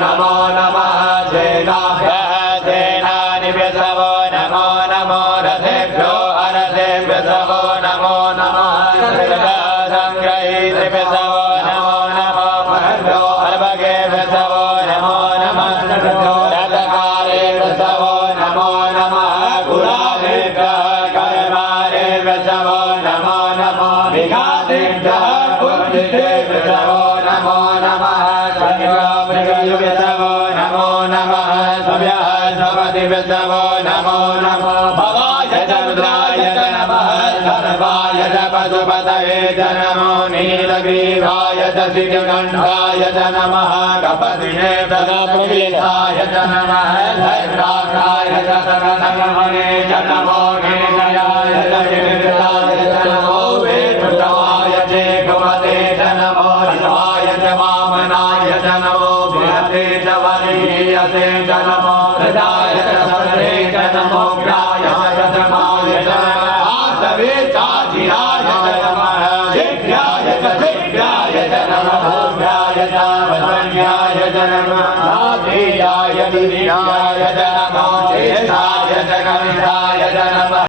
नमो नमः सेनानिभ्यसवो नमो नमो रथेभ्यो अरथेभ्यसवो नमो नमः संग्रहीतेभ्यसवो नमो नमः अर्भगेभ्यसवो नमो नमः रथकारेभ्यसवो नमो नमः गुरालेभ्यः कर्मारेभ्यसवो नमो नमः विघातेभ्यः कुञ्जितेभ्यसवो नमो नमः मृगयुभ्यसवो नमो नमः सभ्यः सपतिभ्यसवो नमो नमः भवाय च रुद्राय च नमः सर्वाय च पशुपतये च नमो नीलग्रीवाय च शिखण्डाय च नमः कपतिने प्रगप्रवीताय च नमः धैर्याय च सकलमने च नमो गेशयाय च विविधाय च नमो वेदुताय च कुमते च नमो शिवाय च वामनाय च नमो बृहते च वरीयते च नमो हृदाय च सर्वे च नमो ग्राय च समाय च आसवे चाधिराय च नमः जिभ्याय च जिभ्याय च नमः भूभ्याय च वदन्याय च नमः आधेयाय दुर्याय च नमो ज्येष्ठाय च कविताय च नमः